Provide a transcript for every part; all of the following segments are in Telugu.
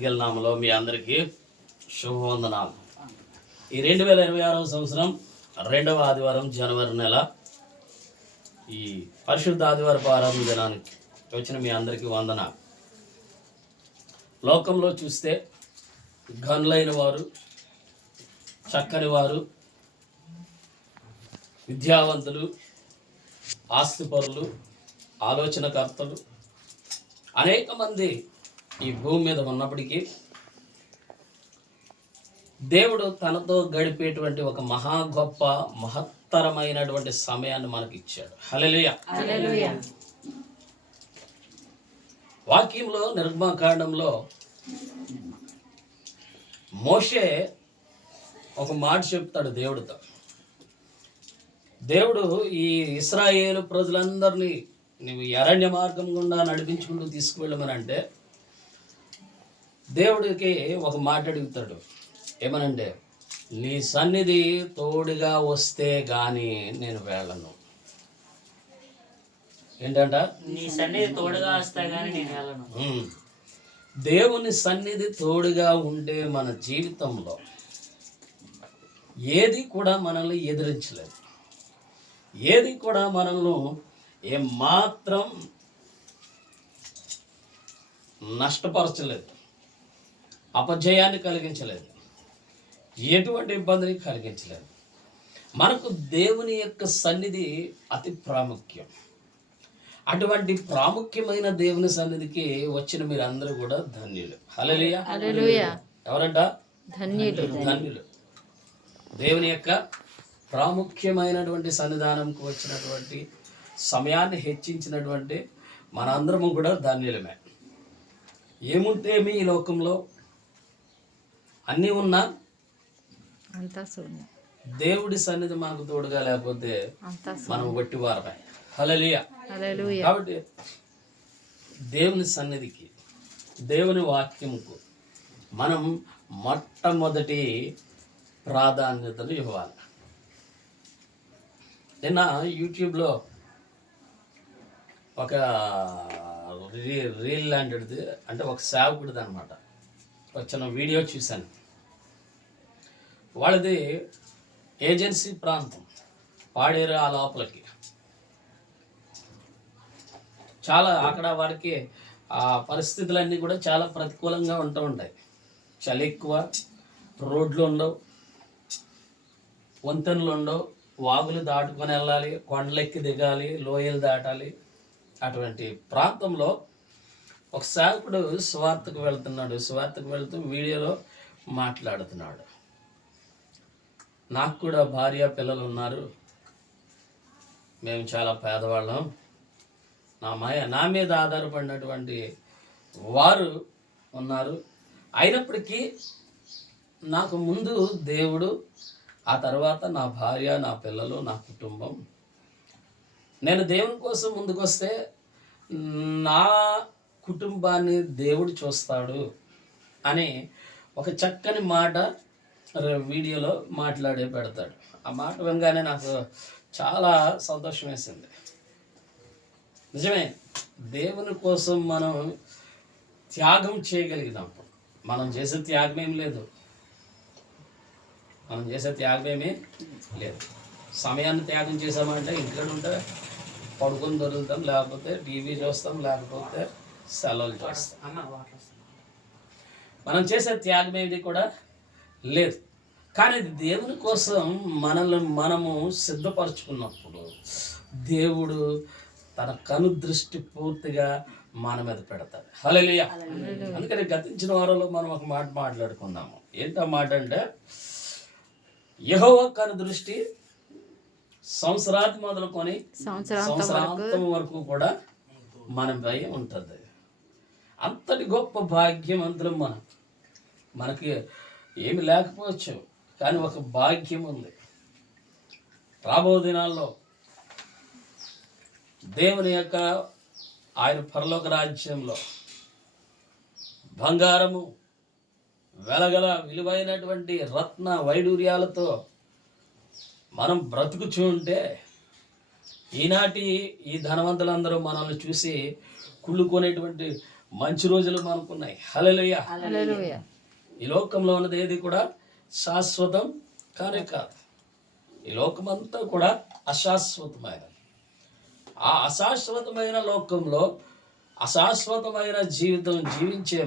పట్టుకెళ్ళ నామలో మీ అందరికీ శుభవందనాలు. ఈ 2026వ సంవత్సరం 2వ ఆదివారం జనవరి నెల ఈ పరిశుద్ధ ఆదివారపు ఆరాధన దినానికి వచ్చిన మీ అందరికీ వందనాలు. లోకంలో చూస్తే ఘనులైన వారు, చక్కని వారు, విద్యావంతులు, ఆస్తిపరులు, ఆలోచనకర్తలు అనేక మంది ఈ భూమి మీద ఉన్నప్పటికీ దేవుడు తనతో గడిపేటువంటి ఒక మహా గొప్ప మహత్తరమైనటువంటి సమయాన్ని మనకి ఇచ్చాడు. హల్లెలూయా. వాక్యంలో నిర్గమకాండంలో మోషే ఒక మాట చెప్తాడు దేవుడితో. దేవుడు ఈ ఇశ్రాయేలు ప్రజలందరినీ నువ్వు అరణ్య మార్గం గుండా నడిపించుకుంటూ తీసుకువెళ్ళమని అంటే దేవుడికి ఒక మాట అడుగుతాడు. ఏమనంటే, నీ సన్నిధి తోడుగా వస్తే గాని నేను వెళ్ళను. ఏంటంట? నీ సన్నిధి తోడుగా వస్తే గాని నేను వెళ్ళను. దేవుని సన్నిధి తోడుగా ఉంటే మన జీవితంలో ఏది కూడా మనల్ని ఎదిరించలేదు, ఏది కూడా మనల్ని ఏమాత్రం నష్టపరచలేదు, అపజయాన్ని కలిగించలేదు, ఎటువంటి ఇబ్బందిని కలిగించలేదు. మనకు దేవుని యొక్క సన్నిధి అతి ప్రాముఖ్యం. అటువంటి ప్రాముఖ్యమైన దేవుని సన్నిధికి వచ్చిన మీరందరూ కూడా ధన్యులు. హల్లెలూయా. ఎవరంట? ధన్యులు. ధన్యులు. దేవుని యొక్క ప్రాముఖ్యమైనటువంటి సన్నిధానంకు వచ్చినటువంటి సమయాన్ని హెచ్చించినటువంటి మనందరము కూడా ధన్యులమే. ఏముంటే మీ ఈ లోకంలో అన్నీ ఉన్నా దేవుడి సన్నిధి మనకు తోడుగా లేకపోతే మనం వట్టివారమే. హల్లెలూయా. కాబట్టి దేవుని సన్నిధికి, దేవుని వాక్యముకు మనం మొట్టమొదటి ప్రాధాన్యతను ఇవ్వాలి. నిన్న యూట్యూబ్లో ఒక రీల్ లాంటిది, అంటే ఒక సేవకుడిది అనమాట, వచ్చిన వీడియో చూశాను. వాళ్ళది ఏజెన్సీ ప్రాంతం, పాడేరు ఆ లోపలికి. చాలా అక్కడ వారికి ఆ పరిస్థితులన్నీ కూడా చాలా ప్రతికూలంగా ఉంటూ ఉంటాయి. చలి ఎక్కువ, రోడ్లు ఉండవు, వంతెనలు ఉండవు, వాగులు దాటుకొని వెళ్ళాలి, కొండలెక్కి దిగాలి, లోయలు దాటాలి. అటువంటి ప్రాంతంలో ఒక సేవకుడు సువార్తకు వెళ్తున్నాడు. సువార్తకు వెళ్తూ వీడియోలో మాట్లాడుతున్నాడు. నాకు కూడా భార్య, పిల్లలు ఉన్నారు, మేము చాలా పేదవాళ్ళం, నా మీద ఆధారపడినటువంటి వారు ఉన్నారు. అయినప్పటికీ నాకు ముందు దేవుడు, ఆ తర్వాత నా భార్య, నా పిల్లలు, నా కుటుంబం. నేను దేవుని కోసం ముందుకొస్తే నా కుటుంబాన్ని దేవుడు చూస్తాడు అని ఒక చక్కని మాట వీడియోలో మాట్లాడే పెడతాడు. ఆ మాట వినగానే నాకు చాలా సంతోషం వేసింది. నిజమే, దేవుని కోసం మనం త్యాగం చేయగలిగినప్పుడు, మనం చేసే త్యాగం ఏం లేదు, మనం చేసే త్యాగమేమీ లేదు. సమయాన్ని త్యాగం చేసామంటే ఇంట్లో ఉంటే పడుకొని దొరుకుతాం, లేకపోతే టీవీ చూస్తాం, లేకపోతే సెలవులు చూస్తాం. మనం చేసే త్యాగం ఏది కూడా లేదు. కానీ దేవుని కోసం మనల్ని మనము సిద్ధపరచుకున్నప్పుడు దేవుడు తన కనుదృష్టి పూర్తిగా మన మీద పెడతాడు. హల్లెలూయా. అందుకని గతించిన వారంలో మనం ఒక మాట మాట్లాడుకున్నాము. ఏంటో మాట అంటే, యెహోవా కనుదృష్టి సంవత్సరాది మొదలుకొని సంవత్సరాంతం వరకు కూడా మనపై ఉంటుంది. అంతటి గొప్ప భాగ్యవంతులం మనకి ఏమి లేకపోవచ్చు, కానీ ఒక భాగ్యం ఉంది. రాబో దినాల్లో దేవుని యొక్క ఆయన పరలోక రాజ్యంలో బంగారము, వెలగల విలువైనటువంటి రత్న వైడూర్యాలతో మనం బ్రతుకుచూ ఉంటే, ఈనాటి ఈ ధనవంతులందరూ మనల్ని చూసి కుళ్ళుకునేటువంటి మంచి రోజులు మనకున్నాయి. హల్లెలూయా. హల్లెలూయా. ఈ లోకంలో ఉన్నది ఏది కూడా శాశ్వతం కానే కాదు. ఈ లోకమంతా కూడా అశాశ్వతమైన, ఆ అశాశ్వతమైన లోకంలో అశాశ్వతమైన జీవితం జీవించే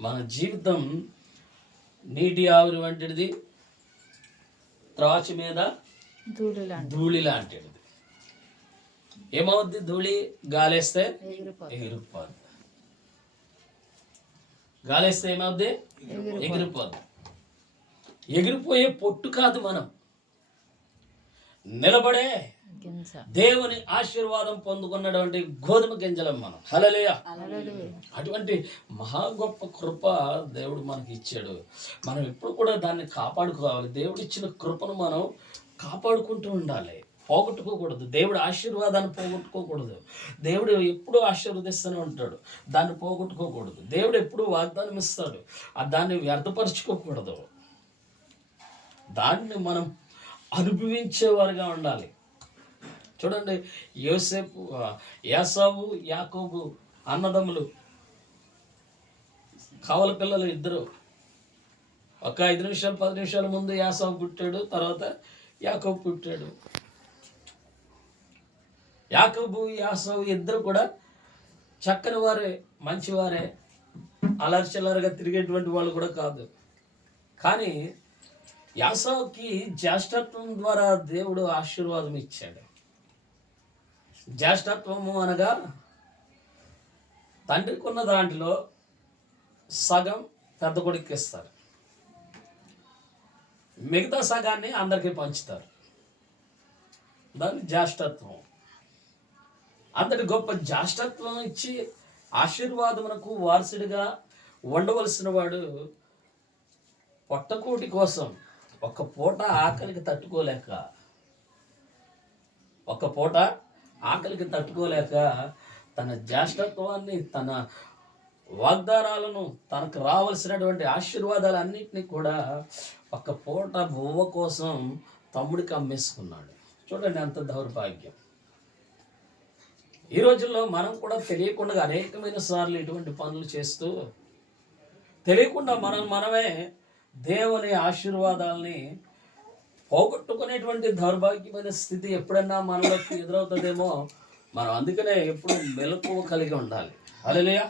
మన జీవితం నీటి ఆవిరి వంటిది, త్రాచు మీద ధూళి లాంటిది. ఏమవుద్ది? ధూళి గాలేస్తే ఎగిరిపోద్ది. గాలేస్తే ఏమవుద్ది? ఎగిరిపోద్ది. ఎగిరిపోయే పొట్టు కాదు మనం, నిలబడే దేవుని ఆశీర్వాదం పొందుకున్నటువంటి గోధుమ గింజలం మనం. హల్లెలూయా. అటువంటి మహా గొప్ప కృప దేవుడు మనకి ఇచ్చాడు. మనం ఎప్పుడు కూడా దాన్ని కాపాడుకోవాలి. దేవుడు ఇచ్చిన కృపను మనం కాపాడుకుంటూ ఉండాలి, పోగొట్టుకోకూడదు. దేవుడు ఆశీర్వాదాన్ని పోగొట్టుకోకూడదు. దేవుడు ఎప్పుడూ ఆశీర్వదిస్తూనే ఉంటాడు, దాన్ని పోగొట్టుకోకూడదు. దేవుడు ఎప్పుడూ వాగ్దానం ఇస్తాడు, దాన్ని వ్యర్థపరచుకోకూడదు. దాన్ని మనం అనుభవించేవారుగా ఉండాలి. చూడండి, యోసేపు, యాసావు, యాకోబు అన్నదమ్ములు, కవల పిల్లలు ఇద్దరు. ఒక 5 నిమిషాలు 10 నిమిషాల ముందు యాసావు పుట్టాడు, తర్వాత యాకోబు పుట్టాడు. యాకోబు యాసావు ఇద్దరు కూడా చక్కని వారే, మంచివారే, అలర్చిల్లరగా తిరిగేటువంటి వాళ్ళు కూడా కాదు. కానీ యాసావుకి జ్యేష్ఠత్వం ద్వారా దేవుడు ఆశీర్వాదం ఇచ్చాడు. జ్యేష్ఠత్వము అనగా తండ్రికి ఉన్న దాంట్లో సగం పెద్ద కొడుకు ఇస్తారు, మిగతా సగాన్ని అందరికీ పంచుతారు. దాన్ని జ్యేష్ఠత్వం. అంతటి గొప్ప జ్యేష్ఠత్వం ఇచ్చి ఆశీర్వాదమునకు వారసుడిగా ఉండవలసిన వాడు పొట్టకూటి కోసం ఒక పూట ఆకలికి తట్టుకోలేక తన జ్యేష్ఠత్వాన్ని, తన వాగ్దానాలను, తనకు రావాల్సినటువంటి ఆశీర్వాదాలన్నింటినీ కూడా ఒక పూట బువ్వ కోసం తమ్ముడికి అమ్మేసుకున్నాడు. చూడండి ఎంత దౌర్భాగ్యం. ఈ రోజుల్లో మనం కూడా తెలియకుండా అనేకమైన సార్లు ఇటువంటి పనులు చేస్తూ తెలియకుండా మనమే దేవుని ఆశీర్వాదాలని పోగొట్టుకునేటువంటి దౌర్భాగ్యమైన స్థితి ఎప్పుడన్నా మనలోకి ఎదురవుతుందేమో. మనం అందుకనే ఎప్పుడు మెలకువ కలిగి ఉండాలి. హల్లెలూయా.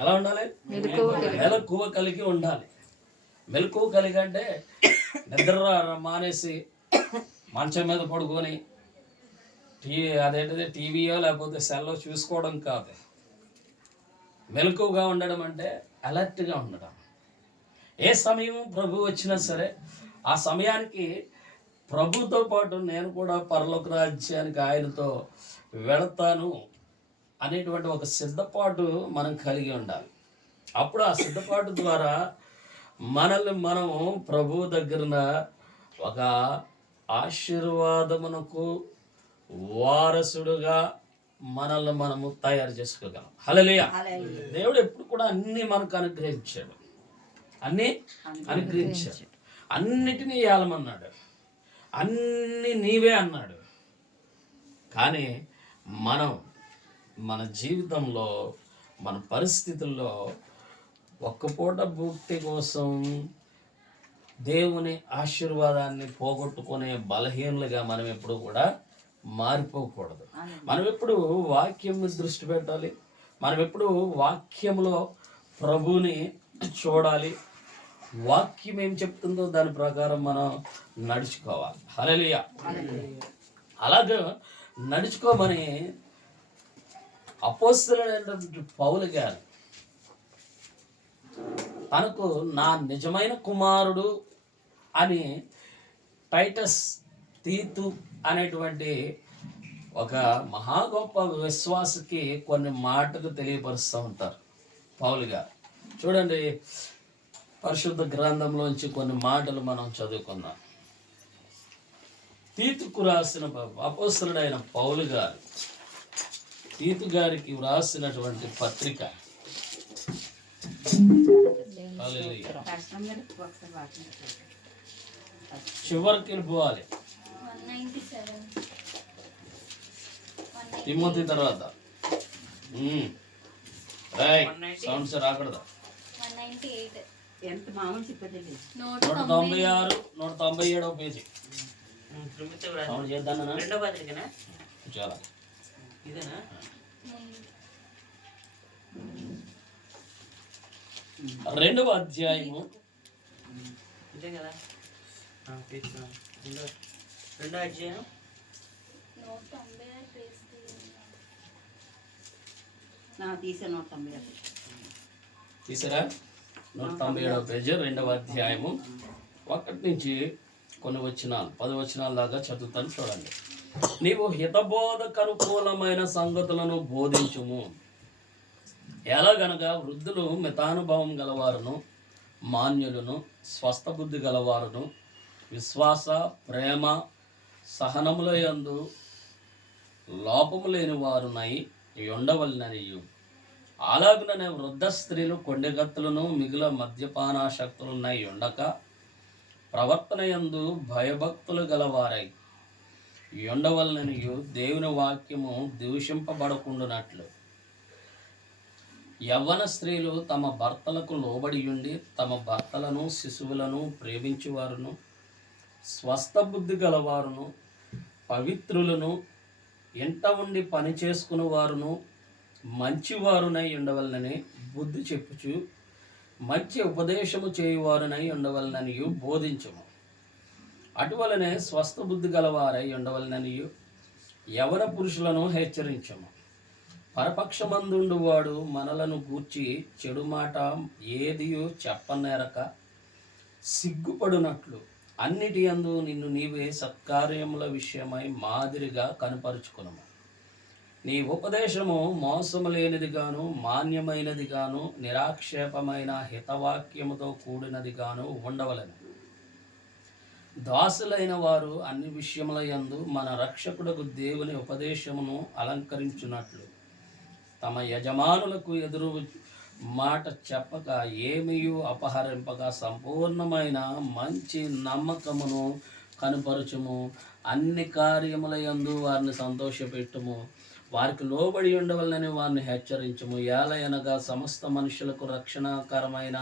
ఎలా ఉండాలి? మెలకువ కలిగి ఉండాలి. మెలకువ కలిగి అంటే నిద్ర మానేసి మంచం మీద పడుకొని అదేంటిది టీవీయో లేకపోతే సెల్లో చూసుకోవడం కాదు. మెలకువగా ఉండడం అంటే అలర్ట్గా ఉండడం. ఏ సమయం ప్రభు వచ్చినా సరే ఆ సమయానికి ప్రభుతో పాటు నేను కూడా పరలోక రాజ్యానికి ఆయనతో వెళతాను అనేటువంటి ఒక సిద్ధపాటు మనం కలిగి ఉండాలి. అప్పుడు ఆ సిద్ధపాటు ద్వారా మనల్ని మనము ప్రభు దగ్గర ఒక ఆశీర్వాదమునకు వారసుడుగా మనల్ని మనము తయారు చేసుకోగలం. హల్లెలూయా. దేవుడు ఎప్పుడు కూడా అన్నీ మనకు అనుగ్రహించాడు, అన్నిటినీ ఇవ్వాలమన్నాడు, అన్నీ నీవే అన్నాడు. కానీ మనం మన జీవితంలో, మన పరిస్థితుల్లో ఒక్క పూట భుక్తి కోసం దేవుని ఆశీర్వాదాన్ని పోగొట్టుకునే బలహీనులుగా మనం ఎప్పుడు కూడా మారిపోకూడదు. మనం ఎప్పుడు వాక్యం దృష్టి పెట్టాలి. మనం ఎప్పుడు వాక్యంలో ప్రభువుని చూడాలి. వాక్యం ఏం చెప్తుందో దాని ప్రకారం మనం నడుచుకోవాలి. హల్లెలూయా. అలాగే నడుచుకోమని అపోస్తలుడైనటువంటి పౌలు గారు తనకు నా నిజమైన కుమారుడు అని టైటస్ తీతు అనేటువంటి ఒక మహా గొప్ప విశ్వాసకి కొన్ని మాటలు తెలియపరుస్తూ ఉంటారు పౌలు గారు. చూడండి, పరిశుద్ధ గ్రంథంలోంచి కొన్ని మాటలు మనం చదువుకుందాం. తీతుకు రాసిన అపోస్తలుడైన పౌలు గారు తీతు గారికి వ్రాసినటువంటి పత్రిక. చివరికి వెళ్ళిపోవాలి. తిమోతి తర్వాత సౌండ్స్ రాకూడదు. 198 ఎంత మామూలు చెప్పేది 196 197 పేజీ సుమిత వ్రాసిన సౌండ్ చేద్దాం. రెండో పత్రికనా? చాలా ఇదేనా? రెండవ అధ్యాయము ఇదే కదా. రెండో అధ్యాయం 196 పేజ్ నా తీసే 190 తీసారా? 197 పేజీ రెండవ అధ్యాయము 1 నుంచి కొన్ని వచనాలు 10 వచనాల దాకా చదువుతాను, చూడండి. నీవు హితబోధకనుకూలమైన సంగతులను బోధించుము. ఎలాగనగా వృద్ధులు మితానుభవం గలవారును, మాన్యులను, స్వస్థ బుద్ధి గలవారును, విశ్వాస, ప్రేమ, సహనముల యందు లోపము లేని వారునై ఉండవలననియు. అలాగుననే వృద్ధ స్త్రీలు కొండెగత్తులను మిగుల మద్యపానాశక్తులున్నై ఉండక ప్రవర్తన యందు భయభక్తులు గలవారై ఉండవలననియు దేవుని వాక్యము దూషింపబడకుండునట్లు యవ్వన స్త్రీలు తమ భర్తలకు లోబడి ఉండి తమ భర్తలను శిశువులను ప్రేమించువారును, స్వస్థ బుద్ధి గలవారును, పవిత్రులను, ఇంట ఉండి పని చేసుకుని వారును, మంచివారునై ఉండవలనని బుద్ధి చెప్పుచు మంచి ఉపదేశము చేయువారునై ఉండవలననియు బోధించము. అటువలనే స్వస్థ బుద్ధి గలవారై ఉండవలననియు యవన పురుషులను హెచ్చరించము. పరపక్షమందుండువాడు మనలను గూర్చి చెడు మాట ఏదియో చెప్పనేరక సిగ్గుపడునట్లు అన్నిటి యందు నిన్ను నీవే సత్కార్యముల విషయమై మాదిరిగా కనపరుచుకునము. నీ ఉపదేశము మోసము లేనిదిగాను, మాన్యమైనదిగాను, నిరాక్షేపమైన హితవాక్యముతో కూడినదిగాను ఉండవలెను. దాసులైన వారు అన్ని విషయముల యందు మన రక్షకుడకు దేవుని ఉపదేశమును అలంకరించున్నట్లు తమ యజమానులకు ఎదురు మాట చెప్పక ఏమియు అపహరింపక సంపూర్ణమైన మంచి నమ్మకమును కనుపరచుము. అన్ని కార్యముల యందు వారిని సంతోషపెట్టుము. వారికి లోబడి ఉండవలనని వారిని హెచ్చరించుము. ఏలయనగా సమస్త మనుషులకు రక్షణకరమైన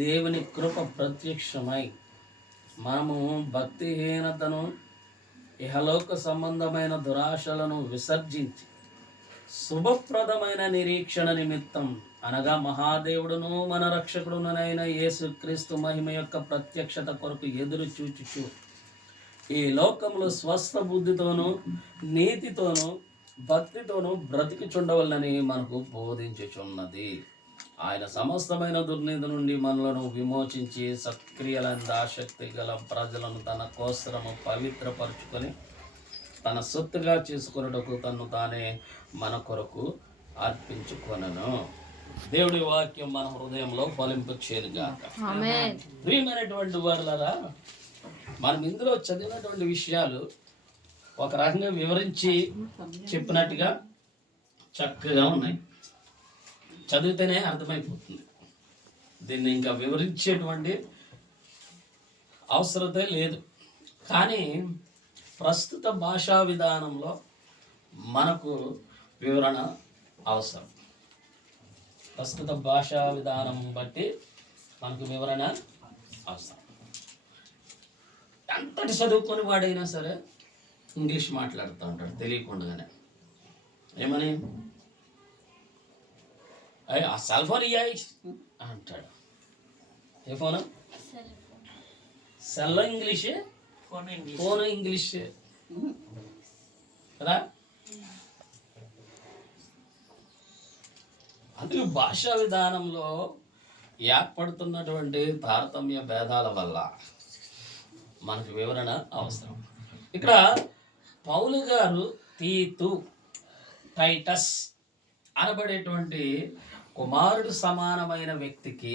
దేవుని కృప ప్రత్యక్షమై మనము భక్తిహీనతను, ఇహలోక సంబంధమైన దురాశలను విసర్జించి శుభప్రదమైన నిరీక్షణ నిమిత్తం అనగా మహాదేవుడును మన రక్షకుడునైన యేసుక్రీస్తు మహిమ యొక్క ప్రత్యక్షత కొరకు ఎదురు చూచుచు ఈ లోకంలో స్వస్థ బుద్ధితోనూ నీతితోనూ భక్తితోనూ బ్రతికిచుండవలనని మనకు బోధించుచున్నది. ఆయన సమస్తమైన దుర్నీతి నుండి మనలను విమోచించి సక్రియలంద ఆసక్తి గల ప్రజలను తన కోసరము పవిత్రపరుచుకొని తన సొత్తుగా చేసుకొనుటకు తను తానే మన కొరకు అర్పించుకొనను. దేవుడి వాక్యం మన హృదయంలో ఫలింపు చేరుగాక. ప్రియమైనటువంటి వారులారా, మనం ఇందులో చదివినటువంటి విషయాలు ఒక రకంగా వివరించి చెప్పినట్టుగా చక్కగా ఉన్నాయి. చదివితేనే అర్థమైపోతుంది. దీన్ని ఇంకా వివరించేటువంటి అవసరతే లేదు. కానీ ప్రస్తుత భాషా విధానంలో మనకు వివరణ అవసరం. ప్రస్తుత భాషా విధానం బట్టి మనకు వివరణ అవసరం. ఎంతటి చదువుకొని వాడైనా సరే ఇంగ్లీష్ మాట్లాడుతూ ఉంటాడు తెలియకుండానే. ఏమని ఆ సెల్ ఫోన్ ఇయ్యాయి అంటాడు. ఏ ఫోను? సెల్ ఇంగ్లీషే, ఫోన్ ఇంగ్లీషే కదా. అందుకే భాషా విధానంలో ఏర్పడుతున్నటువంటి తారతమ్య భేదాల వల్ల మనకు వివరణ అవసరం. ఇక్కడ పౌలు గారు తీతు, టైటస్ అనబడేటువంటి కుమారుడు సమానమైన వ్యక్తికి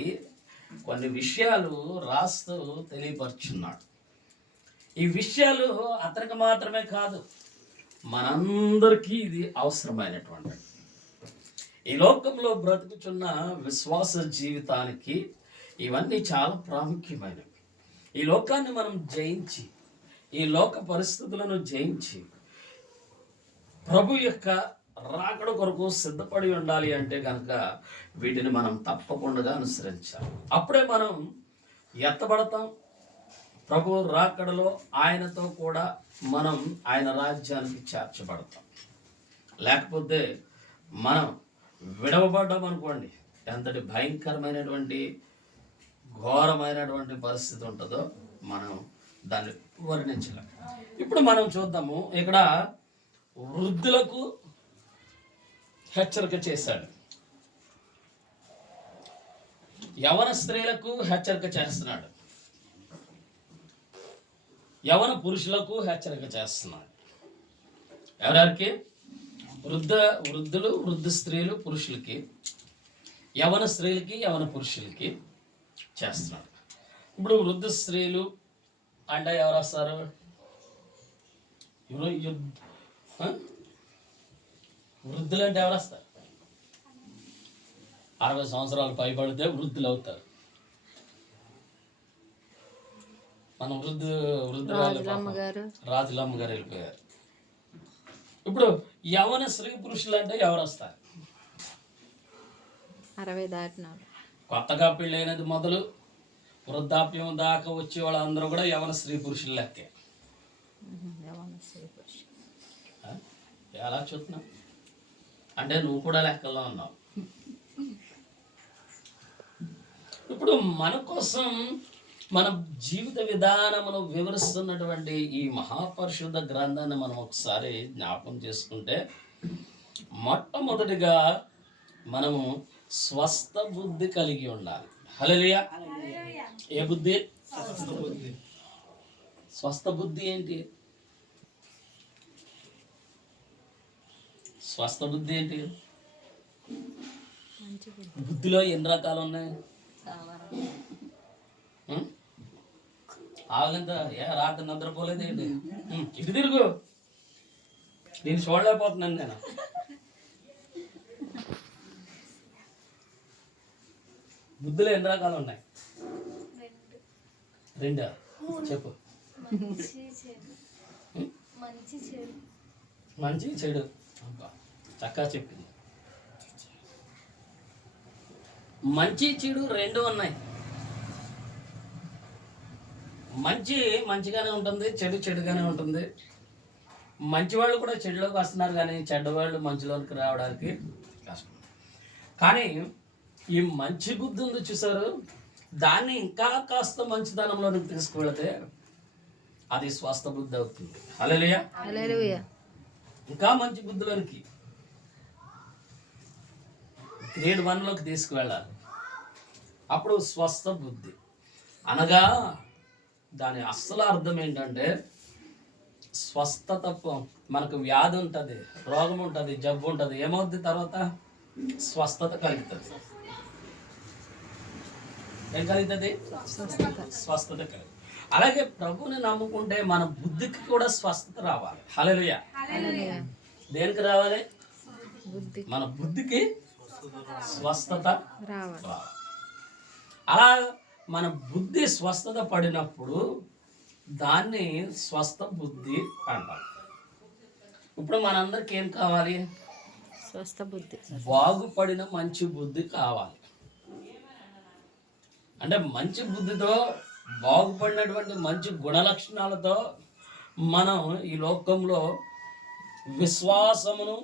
కొన్ని విషయాలు రాస్తూ తెలియపరుచున్నాడు. ఈ విషయాలు అతనికి మాత్రమే కాదు, మనందరికీ ఇది అవసరమైనటువంటి. ఈ లోకంలో బ్రతుకుచున్న విశ్వాస జీవితానికి ఇవన్నీ చాలా ప్రాముఖ్యమైనవి. ఈ లోకాన్ని మనం జయించి, ఈ లోక పరిస్థితులను జయించి ప్రభు యొక్క రాకడ కొరకు సిద్ధపడి ఉండాలి అంటే కనుక వీటిని మనం తప్పకుండా అనుసరించాలి. అప్పుడే మనం ఎత్తబడతాం. ప్రభు రాకడలో ఆయనతో కూడా మనం ఆయన రాజ్యానికి చేర్చబడతాం. లేకపోతే మనం విడవబడ్డాం అనుకోండి, ఎంతటి భయంకరమైనటువంటి ఘోరమైనటువంటి పరిస్థితి ఉంటుందో మనం దాన్ని వర్ణించలేం. ఇప్పుడు మనం చూద్దాము, ఇక్కడ వృద్ధులకు హెచ్చరిక చేశాడు, యవన స్త్రీలకు హెచ్చరిక చేస్తున్నాడు, యవన పురుషులకు హెచ్చరిక చేస్తున్నాడు. ఎవరెవరికి? వృద్ధులు, వృద్ధ స్త్రీలు, పురుషులకి, యవన స్త్రీలకి, యవన పురుషులకి చేస్తున్నాడు. ఇప్పుడు వృద్ధ స్త్రీలు అంటే ఎవరు వస్తారు? వృద్ధులు అంటే ఎవరు వస్తారు? 60 సంవత్సరాలు పైబడితే వృద్ధులు అవుతారు. మనం రాజులమ్మ గారు వెళ్ళిపోయారు. ఇప్పుడు యవన స్త్రీ పురుషులు అంటే ఎవరు వస్తారు? 60 దాటిన కొత్తగా పెళ్ళైనది మొదలు వృద్ధాప్యం దాకా వచ్చే వాళ్ళందరూ కూడా యవన స్త్రీ పురుషులు లెక్కే. ఎలా చూస్తున్నావు అంటే నువ్వు కూడా లెక్కల్లో ఉన్నావు. ఇప్పుడు మన కోసం మన జీవిత విధానమును వివరిస్తున్నటువంటి ఈ మహాపరిశుద్ధ గ్రంథాన్ని మనం ఒకసారి జ్ఞాపకం చేసుకుంటే, మొట్టమొదటిగా మనము స్వస్థ బుద్ధి కలిగి ఉండాలి. హల్లెలూయా. ఏ బుద్ధి? స్వస్థ బుద్ధి ఏంటి? స్వస్థ బుద్ధి ఏంటి? బుద్ధిలో ఎన్ని రకాలు ఉన్నాయి? ఆగంత రాత్రి నిద్రపోలేదు ఏంటి? ఇటు తిరుగు, నేను చూడలేకపోతున్నాను నేను. బుద్ధిలో ఎన్ని రకాలు ఉన్నాయి? రెండా? చెప్పు. మంచి చెడు. చక్కగా చెప్పింది. మంచి చెడు రెండు ఉన్నాయి. మంచి మంచిగానే ఉంటుంది, చెడు చెడుగానే ఉంటుంది. మంచి వాళ్ళు కూడా చెడులోకి వస్తున్నారు, కానీ చెడ్డవాళ్ళు మంచిలోకి రావడానికి కష్టం. కానీ ఈ మంచి బుద్ధి ఉంది చూసారు, దాన్ని ఇంకా కాస్త మంచితనంలోనికి తీసుకువెళితే అది స్వస్థ బుద్ధి అవుతుంది. హల్లెలూయా. హల్లెలూయా. ఇంకా మంచి బుద్ధిలోనికి గ్రేడ్ 1లోకి తీసుకువెళ్ళాలి. అప్పుడు స్వస్థ బుద్ధి అనగా దాని అస్సలు అర్థం ఏంటంటే స్వస్థత. మనకు వ్యాధి ఉంటుంది, రోగం ఉంటుంది, జబ్బు ఉంటుంది, ఏమవుద్ది? తర్వాత స్వస్థత కలుగుతుంది. ఏం కలుగుతుంది? స్వస్థత కలుగుతుంది. అలాగే ప్రభుని నమ్ముకుంటే మన బుద్ధికి కూడా స్వస్థత రావాలి. హల్లెలూయా. దేనికి రావాలి? మన బుద్ధికి స్వస్థత రావాలి. అలా మన బుద్ధి స్వస్థత పడినప్పుడు దాన్ని స్వస్థ బుద్ధి అంటారు. ఇప్పుడు మనందరికి ఏం కావాలి? స్వస్థ బుద్ధి. బాగుపడిన మంచి బుద్ధి కావాలి. అంటే మంచి బుద్ధితో, బాగుపడినటువంటి మంచి గుణలక్షణాలతో మనం ఈ లోకంలో విశ్వాసమును,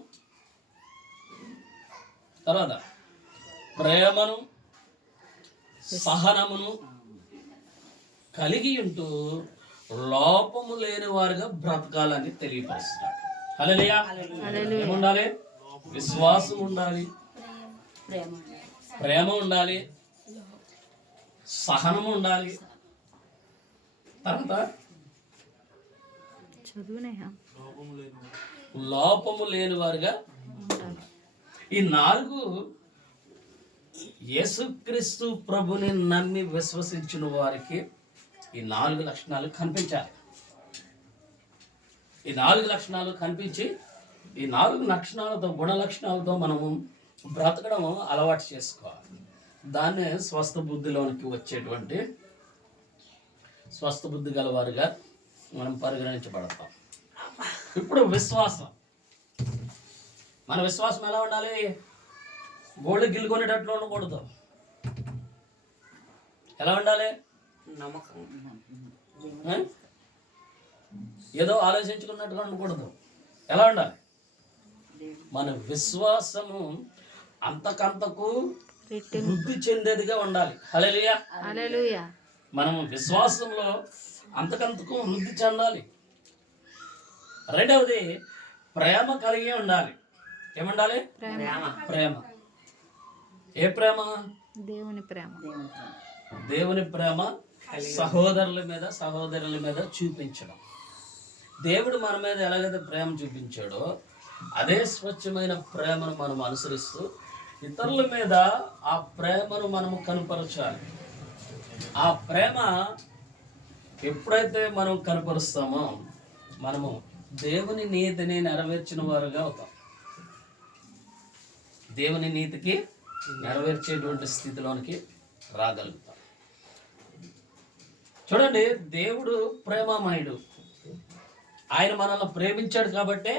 తర్వాత ప్రేమను, సహనమును కలిగి ఉంటూ లోపము లేని వారుగా బ్రతకాలని తెలియపరుస్తున్నాడు. హల్లెలూయా. ఏముండాలి? విశ్వాసం ఉండాలి, ప్రేమ ఉండాలి, సహనము ఉండాలి, తర్వాత లోపము లేని వారుగా. ఈ 4 యేసుక్రీస్తు ప్రభుని నమ్మి విశ్వసించిన వారికి ఈ 4 లక్షణాలు కనిపించాలి. ఈ 4 లక్షణాలు కనిపించి ఈ 4 లక్షణాలతో, గుణ లక్షణాలతో మనము బ్రతకడం అలవాటు చేసుకోవాలి. దాన్నే స్వస్థ బుద్ధిలోనికి వచ్చేటువంటి స్వస్థ బుద్ధి గలవారుగా మనం పరిగణించబడతాం. ఇప్పుడు విశ్వాసం. మన విశ్వాసం ఎలా ఉండాలి? గోళ్ళు గిల్లుకొనేటట్లు ఉండకూడదు. ఎలా ఉండాలి? నమ్మకం. ఆ? ఏదో ఆలోచించుకున్నట్టుగా ఉండకూడదు. ఎలా ఉండాలి? మన విశ్వాసము అంతకంతకు వృద్ధి చెందేదిగా ఉండాలి. హల్లెలూయా. హల్లెలూయా. మనం విశ్వాసంలో అంతకంతకు వృద్ధి చెందాలి. రెండవది ప్రేమ కలిగి ఉండాలి. ఏముండాలి? ప్రేమ. ప్రేమ. ఏ ప్రేమ? దేవుని ప్రేమ. దేవుని ప్రేమ సహోదరుల మీద చూపించడం. దేవుడు మన మీద ఎలాగైతే ప్రేమ చూపించాడో అదే స్వచ్ఛమైన ప్రేమను మనం అనుసరిస్తూ ఇతరుల మీద ఆ ప్రేమను మనము కనపరచాలి. ఆ ప్రేమ ఎప్పుడైతే మనం కనపరుస్తామో మనము దేవుని నీతిని నెరవేర్చిన వారుగా అవుతాం. దేవుని నీతికి నెరవేర్చేటువంటి స్థితిలోనికి రాగలుగుతాం. చూడండి, దేవుడు ప్రేమామయుడు. ఆయన మనల్ని ప్రేమించాడు కాబట్టే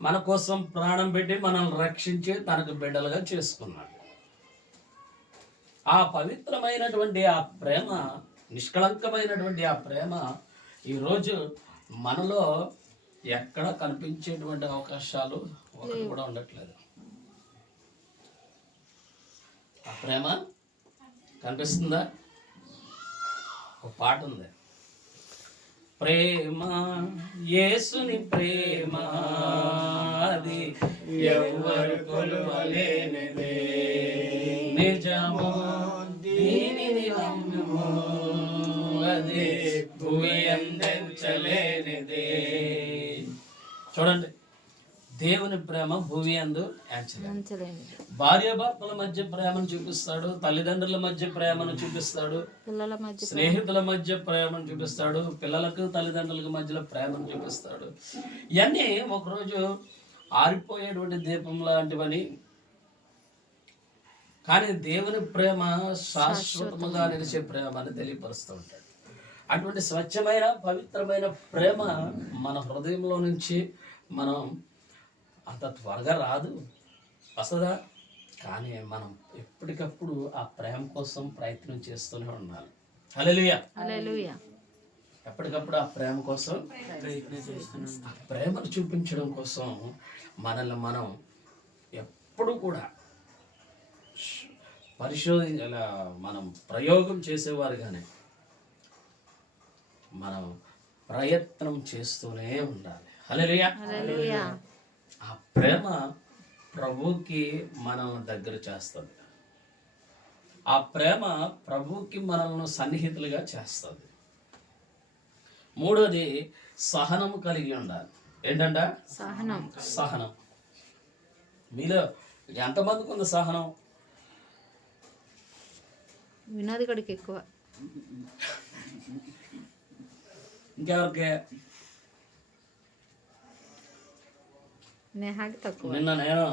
మన కోసం ప్రాణం పెట్టి మనల్ని రక్షించి తనకు బిడ్డలుగా చేసుకున్నాడు. ఆ పవిత్రమైనటువంటి ఆ ప్రేమ, నిష్కళంకమైనటువంటి ఆ ప్రేమ ఈరోజు మనలో ఎక్కడ కనిపించేటువంటి అవకాశాలు ఒకటి కూడా ఉండట్లేదు. ఆ ప్రేమ కనిపిస్తుందా? ఒక పాట ఉంది, ప్రేమ యేసుని ప్రేమ అది ఎవరు కొలువలేనిదే, నిజము దీనిని నమ్ముము అది భూమి అందించలేనిదే. చూడండి, దేవుని ప్రేమ భూమి అందు ఎంచలేనిది. భార్యాభర్తల మధ్య ప్రేమను చూపిస్తాడు, తల్లిదండ్రుల మధ్య ప్రేమను చూపిస్తాడు, పిల్లల మధ్య, స్నేహితుల మధ్య ప్రేమను చూపిస్తాడు, పిల్లలకు తల్లిదండ్రులకు మధ్యలో ప్రేమను చూపిస్తాడు. ఇవన్నీ ఒకరోజు ఆరిపోయేటువంటి దీపం లాంటివని, కానీ దేవుని ప్రేమ శాశ్వతముగా నిలిచే ప్రేమ అని తెలియపరుస్తూ ఉంటాడు. అటువంటి స్వచ్ఛమైన పవిత్రమైన ప్రేమ మన హృదయంలో నుంచి మనం అంత త్వరగా రాదు, వస్తుందా? కానీ మనం ఎప్పటికప్పుడు ఆ ప్రేమ కోసం ప్రయత్నం చేస్తూనే ఉండాలి. హల్లెలూయా. హల్లెలూయా. ఎప్పటికప్పుడు ఆ ప్రేమ కోసం ప్రయత్నం చేస్తున్నాను. ఆ ప్రేమను చూపించడం కోసం మనల్ని మనం ఎప్పుడు కూడా మనం ప్రయోగం చేసేవారుగానే మనం ప్రయత్నం చేస్తూనే ఉండాలి. హల్లెలూయా. హల్లెలూయా. ఆ ప్రేమ ప్రభువుకి మనల్ని దగ్గర చేస్తుంది. ఆ ప్రేమ ప్రభువుకి మనల్ని సన్నిహితులుగా చేస్తుంది. మూడోది సహనం కలిగి ఉండాలి. ఏంటంట? సహనం. సహనం. మీలో ఎంతమందికి ఉంది సహనం? వినోది కొడుకు ఎక్కువ. ఇంకెవరికి? నేహాకి తక్కువ. నిన్న నేను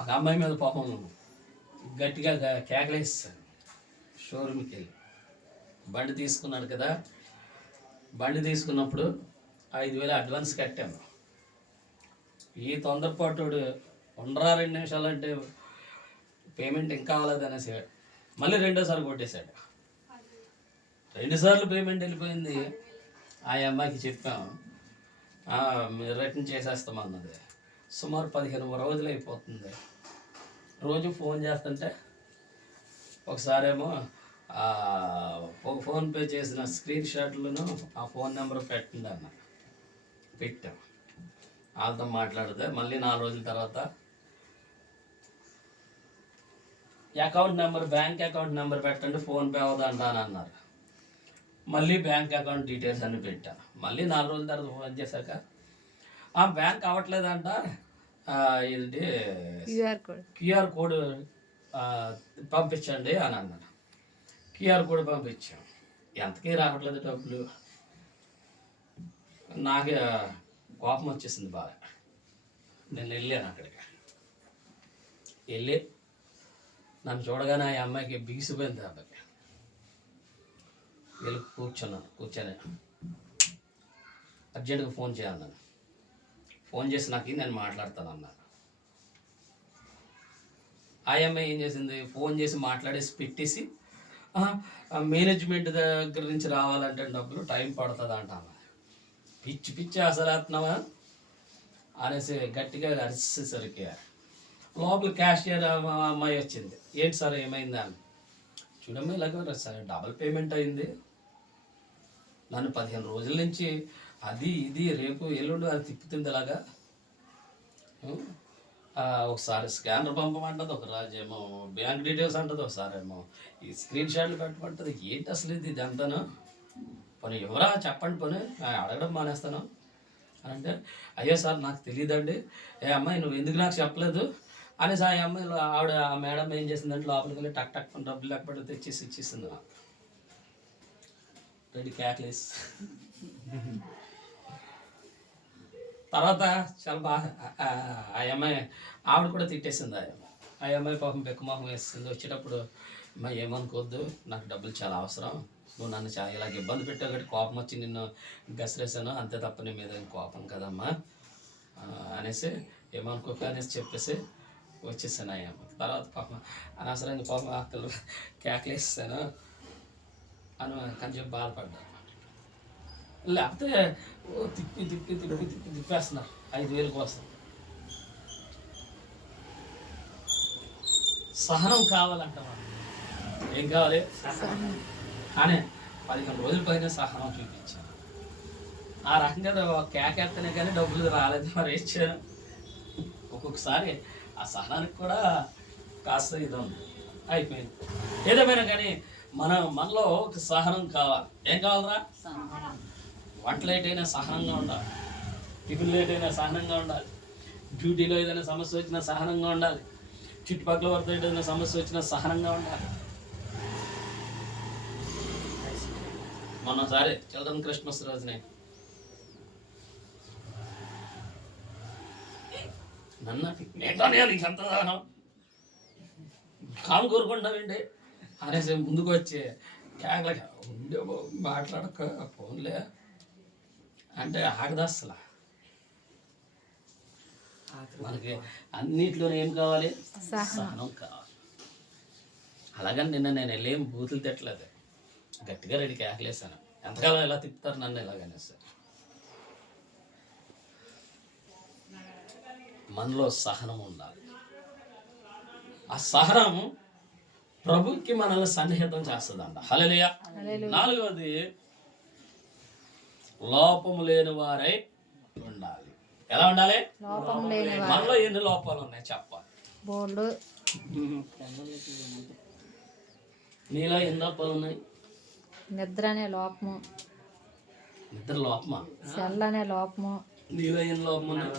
ఒక అమ్మాయి మీద పాపం గట్టిగా కేకలేస్తాను. షోరూమ్కి వెళ్ళి బండి తీసుకున్నాడు కదా, బండి తీసుకున్నప్పుడు 5,000 అడ్వాన్స్ కట్టాము. ఈ తొందరపాటుడు ఉండరా 2 నిమిషాలు అంటే పేమెంట్ ఇంకా అవ్వలేదనేసి మళ్ళీ రెండోసారి కొట్టేశాడు. 2 సార్లు పేమెంట్ వెళ్ళిపోయింది. ఆ అమ్మాయికి చెప్పాము, మీరు రిటర్న్ చేసేస్తామన్నది. సుమారు 15 రోజులు అయిపోతుంది. రోజు ఫోన్ చేస్తుంటే ఒకసారేమో ఫోన్పే చేసిన స్క్రీన్ షాట్లను ఆ ఫోన్ నెంబర్ పెట్టండి అన్న. పెట్టాం. వాళ్ళతో మాట్లాడితే మళ్ళీ 4 రోజుల తర్వాత బ్యాంక్ అకౌంట్ నెంబర్ పెట్టండి, ఫోన్పే అవుదంట అని అన్నారు. మళ్ళీ బ్యాంక్ అకౌంట్ డీటెయిల్స్ అన్ని పెట్టాను. మళ్ళీ 4 రోజుల తర్వాత ఫోన్ చేశాక ఆ బ్యాంక్ అవ్వట్లేదంట, ఇది క్యూఆర్ కోడ్ పంపించండి అని అన్నాడు. క్యూఆర్ కోడ్ పంపించాం. ఎంతకీ రావట్లేదు డబ్బులు. నాకే కోపం వచ్చేసింది బాగా. నేను వెళ్ళాను అక్కడికి. వెళ్ళి నన్ను చూడగానే ఆ అమ్మాయికి బిగిసిపోయింది. అబ్బాయికి వెళ్ళి కూర్చొని అర్జెంటుగా ఫోన్ చేయాలన్నాను. ఫోన్ చేసి నాకు నేను మాట్లాడతాను అన్నారు. ఆ అమ్మాయి ఏం చేసింది, ఫోన్ చేసి మాట్లాడేసి పెట్టేసి మేనేజ్మెంట్ దగ్గర నుంచి రావాలంటే డబ్బులు టైం పడుతుంది అంటాను. పిచ్చి పిచ్చి అసలు వేస్తున్నావా అనేసి గట్టిగా అరిసేసరికి లోపల క్యాషియర్ అమ్మాయి వచ్చింది. ఏంటి సార్ ఏమైంది అని. చూడమ్మా ఇలాగ సార్ డబుల్ పేమెంట్ అయింది, నన్ను 15 రోజుల నుంచి అది ఇది రేపు ఎల్లుండి అది తిప్పుతుంది ఇలాగా. ఒకసారి స్కానర్ పంపమంటుంది, ఒక రాజేమో బ్యాంక్ డీటెయిల్స్ అంటుంది, ఒకసారి ఏమో ఈ స్క్రీన్ షాట్లు పెట్టమంటుంది. ఏంటి అసలు ఇది అంతాను, పని ఎవరా చెప్పండి, పని అడగడం మానేస్తాను అని అంటే, అయ్యో సార్ నాకు తెలియదండి, ఏ అమ్మాయి నువ్వు ఎందుకు నాకు చెప్పలేదు అనేసి ఆ అమ్మాయి ఆవిడ ఆ మేడం ఏం చేసిందంటే లోపలికి వెళ్ళి టక్ టక్ డబ్బులు లేకపోతే తెచ్చేసి ఇచ్చేసింది నాకు. రెడీ క్యాక్లెస్. తర్వాత చాలా బాగా ఆ అమ్మాయి ఆవిడ కూడా తిట్టేసింది. ఆ అమ్మాయి పాపం బెక్కుమొహం వేసింది. వచ్చేటప్పుడు అమ్మ ఏమనుకోవద్దు, నాకు డబ్బులు చాలా అవసరం, నువ్వు నన్ను చాలా ఇలాగ ఇబ్బంది పెట్టావు కాబట్టి కోపం వచ్చి నిన్ను గసిరేసాను, అంతే తప్ప నీ మీద కోపం కదమ్మా అనేసి ఏమనుకోక అనేసి చెప్పేసి వచ్చేసాను. ఆ అమ్మ తర్వాత పాపం అనవసరంగా పాపం అక్కలు కేకలేసాను అని కొంచెం బాధపడ్డాను. లేకపోతే తిప్పి తిప్పి తిప్పి తిప్పి తిప్పేస్తున్నారు 5,000 కోసం. సహనం కావాలంట. ఏం కావాలి? కానీ 15 రోజుల పైన సహనం చూపించాను. ఆ రకంగా కేకెత్తనే కానీ డబ్బులు రాలేదు, మరి ఏం చేయను. ఒక్కొక్కసారి ఆ సహనానికి కూడా కాస్త ఇది ఉంది, అయిపోయింది. ఏదేమైనా కానీ మనలో ఒక సహనం కావాలి. ఏం కావాలరా? వంట లేట్ అయినా సహనంగా ఉండాలి, టిఫిన్ లేట్ అయినా సహనంగా ఉండాలి, డ్యూటీలో ఏదైనా సమస్య వచ్చినా సహనంగా ఉండాలి, చుట్టుపక్కల వరకు ఏదైనా సమస్య వచ్చినా సహనంగా ఉండాలి. మొన్నసారి చిల్డ్రన్ క్రిస్మస్ రోజునే నన్ను నేనే నీకు ఎంత సహనం కాము కోరుకుంటావేంటి అనేసి ముందుకు వచ్చి కేకలకి ఉండే మాట్లాడక ఫోన్లే అంటే ఆగదస్సలా. మనకి అన్నిట్లో ఏం కావాలి? సహనం కావాలి. అలాగని నిన్న నేను వెళ్ళేం బూతులు తిట్టలేదు, గట్టిగా రెడీ కేకలేసాను. ఎంతకాలం ఎలా తిప్పుతారు నన్ను ఎలాగనేసి. మనలో సహనం ఉండాలి. ఆ సహనం ప్రభుకి మనల్ని సన్నిహితం చేస్తుందంట. హల్లెలూయా. 4వది లోపము లేని వారై ఉండాలి. ఎలా ఉండాలి? మనలో ఎన్ని లోపాలు ఉన్నాయి చెప్పాలి. నీలో ఎన్ని లోపాలు ఉన్నాయి? నిద్ర అనే లోపము, నిద్ర లోపమా? సెల్ అనే లోపము. నీలో ఏం లోపం ఉన్నాయి?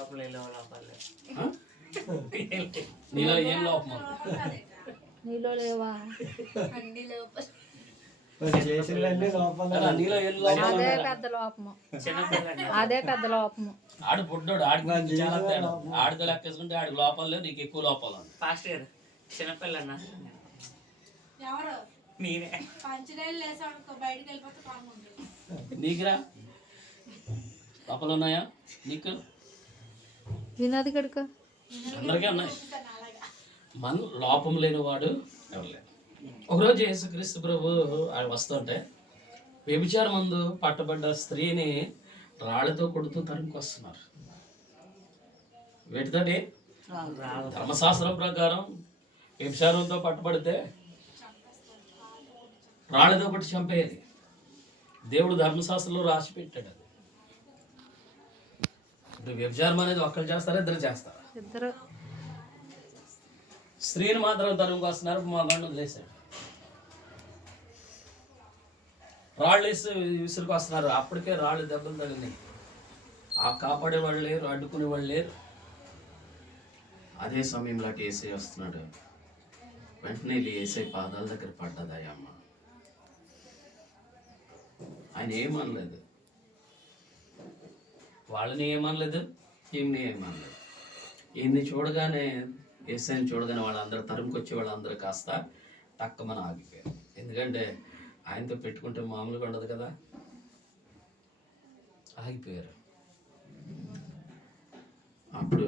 నీలో ఏం లోపం ఉంది? నీలో లేవా? అన్ని లోపల నీలో ఏం లోపం? అదే పెద్ద లోపము, అదే పెద్ద లోపము. ఆడు పుట్టాడు, ఆడికి చాలా తేడా. ఆడితో లెక్కేసుకుంటే ఆడికి లోపాలు లేవు, నీకు ఎక్కువ లోపాలు ఉన్నాయి. ఫాస్ట్ గారు చిన్నపిల్లన్న నేనే నీకురా లోపాలు ఉన్నాయా? నీకు వినోద్ గడుక అందరికీ ఉన్నాయి. మన లోపం లేనివాడు ఎవరు లేరు. ఒకరోజు యేసుక్రీస్తు ప్రభు ఆయన వస్తుంటే వ్యభిచారం ముందు పట్టబడ్డ స్త్రీని రాళ్ళతో కొడుతూ తరుముకొస్తున్నారు. వీటితోటి ధర్మశాస్త్రం ప్రకారం వ్యభిచారంతో పట్టబడితే రాళ్ళతో కొట్టి చంపేయాలి. దేవుడు ధర్మశాస్త్రంలో రాసి పెట్టాడు. అది ఇప్పుడు వ్యభిచారం అనేది ఒక్కరు చేస్తారా, ఇద్దరు చేస్తారా? ఇద్దరు. స్త్రీని మాత్రం తరుముకొస్తున్నారు, మా గండు వదిలేశాడు. రాళ్ళు వేసి విసురుకు వస్తున్నారు. అప్పటికే రాళ్ళు దెబ్బలు తగిలినాయి. ఆ కాపాడే వాళ్ళు లేరు, అడ్డుకునే వాళ్ళు లేరు. అదే సమయంలో అటు ఏసై వస్తున్నాడు. వెంటనే ఏసై పాదాల దగ్గర పడ్డది అమ్మ. ఆయన ఏమనలేదు, వాళ్ళని ఏమనలేదు, ఈమెని ఏమనలేదు. ఈయన్ని చూడగానే, ఏసైని చూడగానే వాళ్ళందరూ తరుముకొచ్చే వాళ్ళందరూ కాస్త తక్కువని ఆగిపోయారు. ఎందుకంటే ఆయనతో పెట్టుకుంటే మామూలుగా ఉండదు కదా, ఆగిపోయారు. అప్పుడు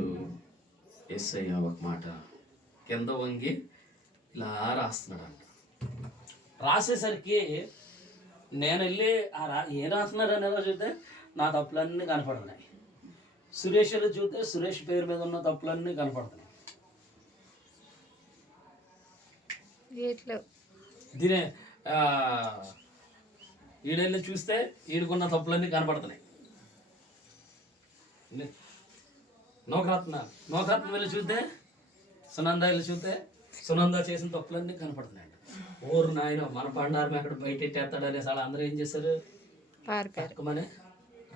యేసయ్య ఒక మాట కింద వంగి ఇలా రాస్తున్నాడంట. రాసేసరికి నేను వెళ్ళి ఏం రాస్తున్నారు అని ఎలా చూస్తే నా తప్పులన్నీ కనపడుతున్నాయి. సురేష్ వెళ్ళి చూస్తే సురేష్ పేరు మీద ఉన్న తప్పులన్నీ కనపడుతున్నాయి. దీనే ఈడెళ్ళి చూస్తే ఈడుకున్న తప్పులన్నీ కనపడుతున్నాయి. నోకరత్న వెళ్ళి చూస్తే సునంద వెళ్ళి చూస్తే సునంద చేసిన తప్పులన్నీ కనపడుతున్నాయి. ఓరు నాయన మన పండారం ఎక్కడ బయట ఎట్టేస్తాడనే సార్ అందరూ ఏం చేశారు, పక్కమనే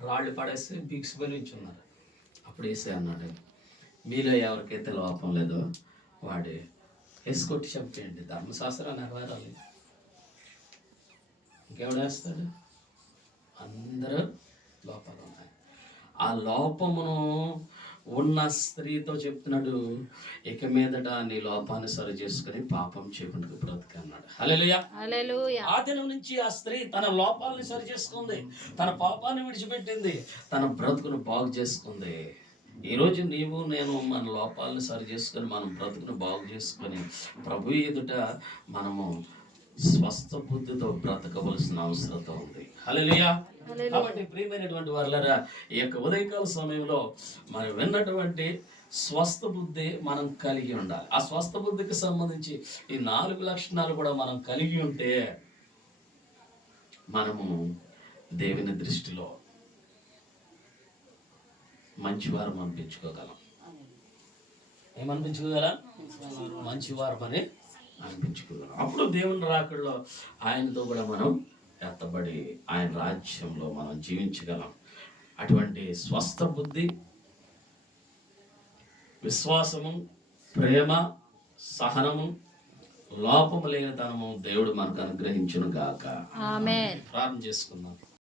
రాళ్ళు పడేసి బిగిసిపోయి నించున్నారు. అప్పుడు వేసే అన్నాడు, మీలో ఎవరికైతే లోపం లేదో వాడు వేసుకొట్టి చంపేయండి, ధర్మశాస్త్రాలు నెరవేరాలి. ఇంకెవడేస్తాడు? అందరూ లోపాలు ఉన్నాయి. ఆ లోపమును ఉన్న స్త్రీతో చెప్తున్నాడు, ఇక మీదట నీ లోపాన్ని సరి చేసుకుని పాపం చేయకుండా బ్రతుకు అన్నాడు. హల్లెలూయా. ఆ దినం నుంచి ఆ స్త్రీ తన లోపాలని సరి చేసుకుంది, తన పాపాన్ని విడిచిపెట్టింది, తన బ్రతుకును బాగు చేసుకుంది. ఈరోజు నీవు నేను మన లోపాలను సరి చేసుకొని మనం బ్రతుకును బాగు చేసుకొని ప్రభు ఎదుట మనము స్వస్థ బుద్ధితో బ్రతకవలసిన అవసరం ఉంది. హల్లెలూయా. కాబట్టి ప్రియమైనటువంటి వారులారా, ఈ యొక్క ఉదయకాల సమయంలో మనం విన్నటువంటి స్వస్థ బుద్ధి మనం కలిగి ఉండాలి. ఆ స్వస్థ బుద్ధికి సంబంధించి ఈ 4 లక్షణాలు కూడా మనం కలిగి ఉంటే మనము దేవుని దృష్టిలో మంచివారం అనిపించుకోగలం. ఏమనిపించుకోగలం? మంచివారం అని అనిపించుకోగలం. అప్పుడు దేవుని రాకడలో ఆయనతో కూడా మనం ఎత్తబడి ఆయన రాజ్యంలో మనం జీవించగలం. అటువంటి స్వస్థ బుద్ధి, విశ్వాసము, ప్రేమ, సహనము, లోపము లేనితనము దేవుడు మనకు అనుగ్రహించును గాక. ఆమేన్. ప్రార్థన చేసుకుందాం.